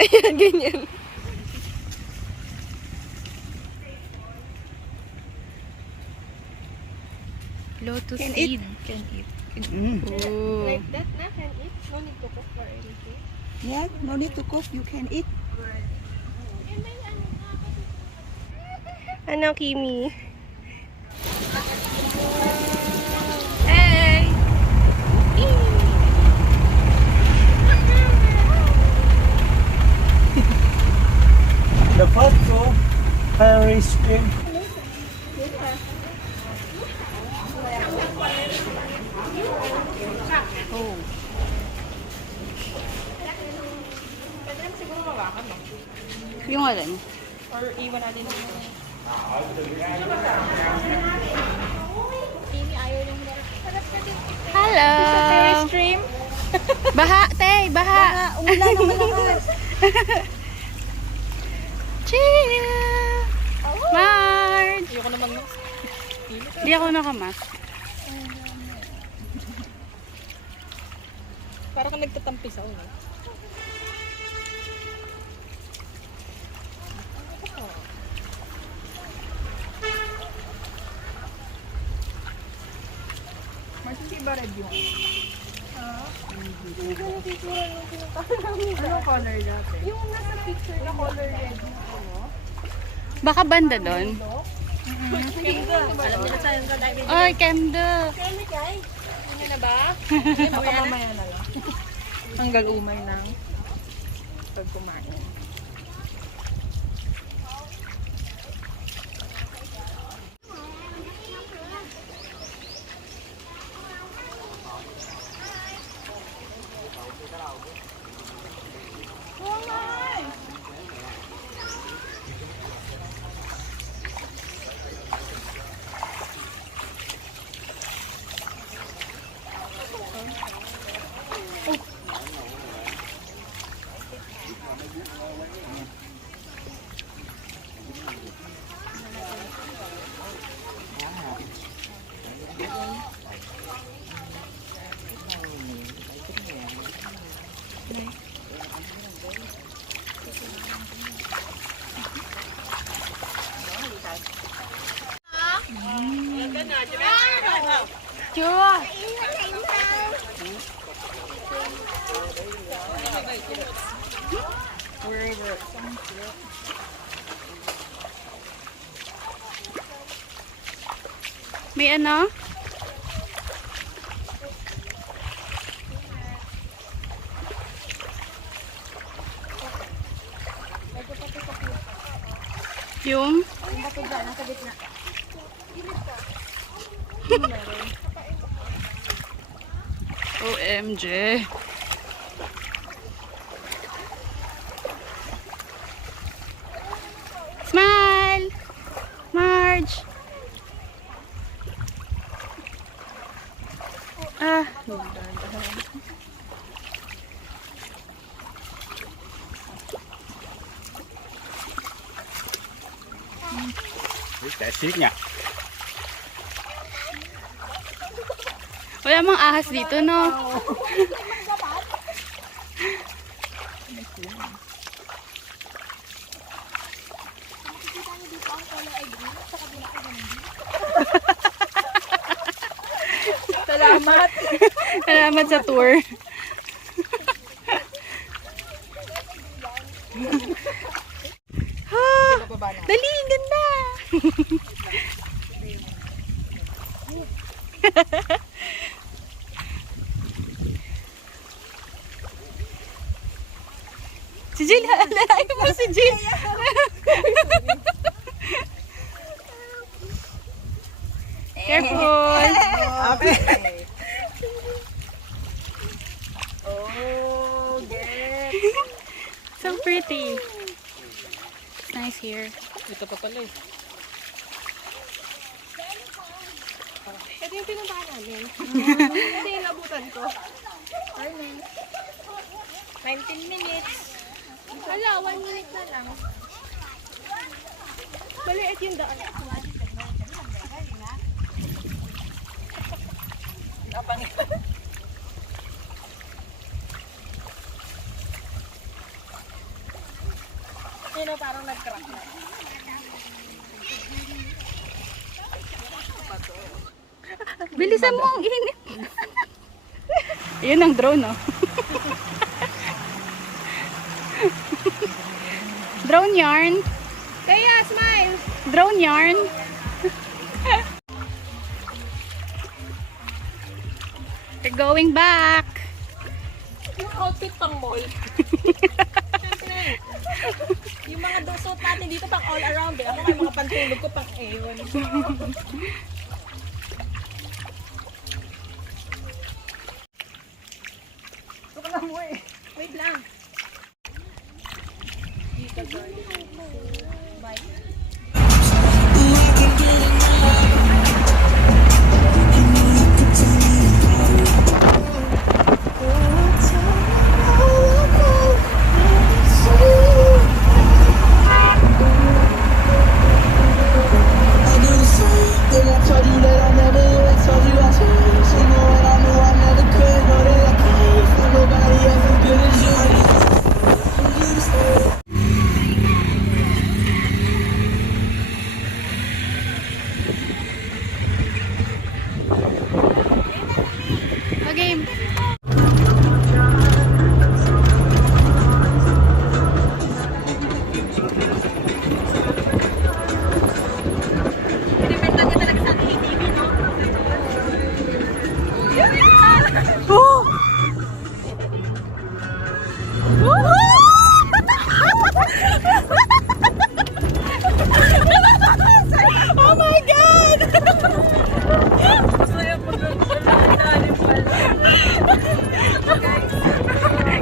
Ayan, ganyan. Lotus Can seed. eat. Can eat. Oh. Like that na, can eat. No need to cook for anything. Yeah, no need to cook. You can eat. Ano, Kimi? Hey! The first floor, fairy stream. Oh. Pwede naman siguro mawakan, no? Yung alin? Or iwan natin dito. Hello! Stream? Baha, te! Baha! Wala na malakas. Chill! Marge! Ayoko naman mo. Di ako nakamas. Parang kang nagtatampisaw, no? Hindi ba red yung? Anong color dati? Yung nasa picture na color red na ano? Baka banda doon. Alam nila sa'yo ka tayo. Oy, Kendo! Kami kay? Ano na ba? Baka mamaya na lang. Hanggang umay ng pag kumain. Chua! May ano? Yung? OMG. Smile! Marge! Ah. Cái xiết nha. Wala mang ahas dito, no? Salamat! Salamat sa tour. Dali, ang ganda! Si Jill, alalain mo si Jill. Careful. Oh, get! So pretty. It's nice here. Ito pa pala eh. Ito yung pinuntahan namin. Ito yung nabutan ko. 19 minutes. Wala, 1 minute na lang. Maliit yung daan. Ayun o, parang nag-crack na. Bilisan mo ang init. Ayun ang drone, oh. Drone yarn. Kaya, smile! Drone yarn. We're going back. Yung outfit pang mall. Yung mga suot natin dito pang all around eh. Ako may mga pantulog ko pang ewan. Ito ka na mo eh. Wait lang. Okay. Oh my God!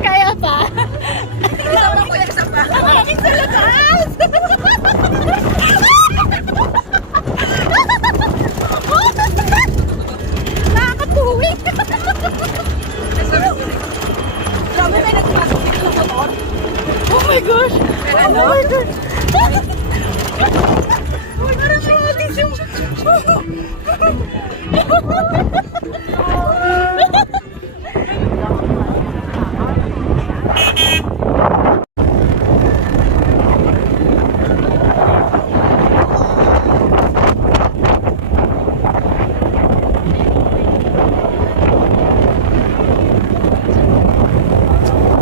Kaya pa? Isama ko yung isa pa. Bakit sa lakas? Nakakatuwing! Grabe, may nagpasok dito sa motor. Oh my gosh! Ano? Oh my God! Parang matis yung...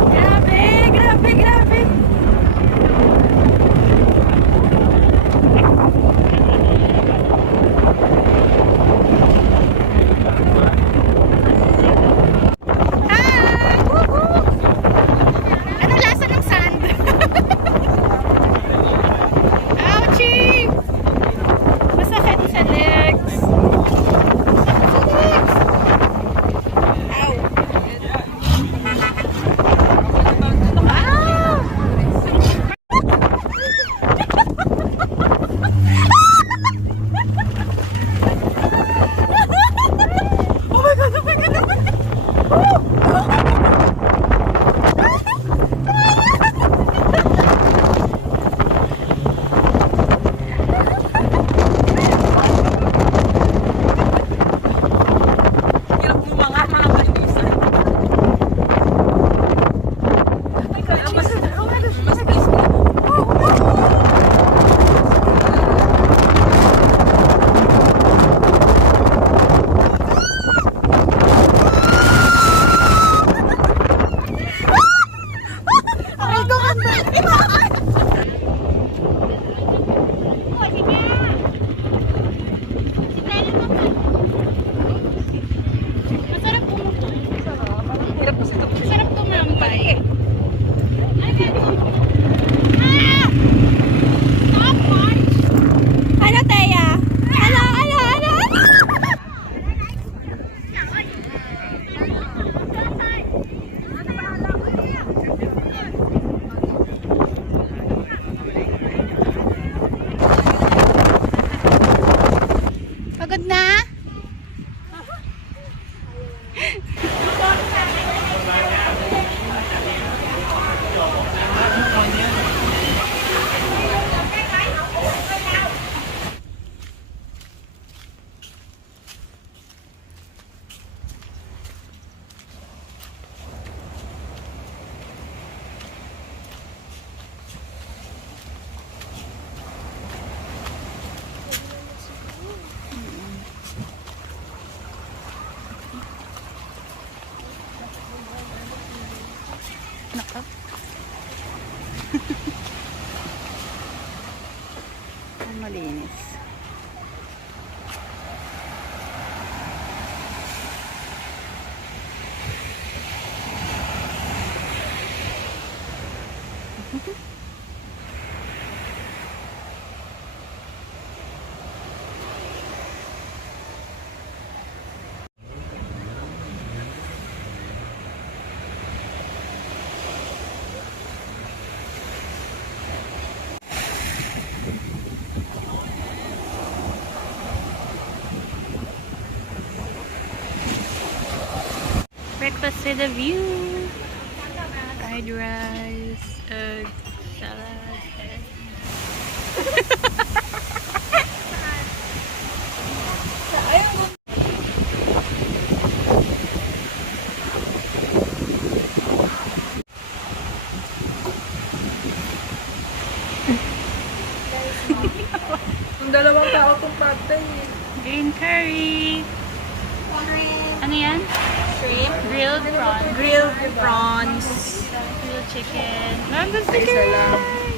Grabe! Grabe! Grabe! Ano lasa ng sand? Ouchie! Masakit sa legs. Masakit sa legs. Ow! Ah! Oh my God! Oh my God! Oh my God! Hirap bumangat mga kalisan. Mas peaceful. Masarap pumutok. Hirap kasi ito. Masarap tumambay. Ah! Stop, March! Ano, Teya? Ano? Naka. Ang malinis. Breakfast with a view. Fried rice, salad. Yung dalawang tao kong patay. Green curry. Ano yan? Shrimp. Grilled prawns. Grilled prawns. Grilled chicken. Meron doon sticker.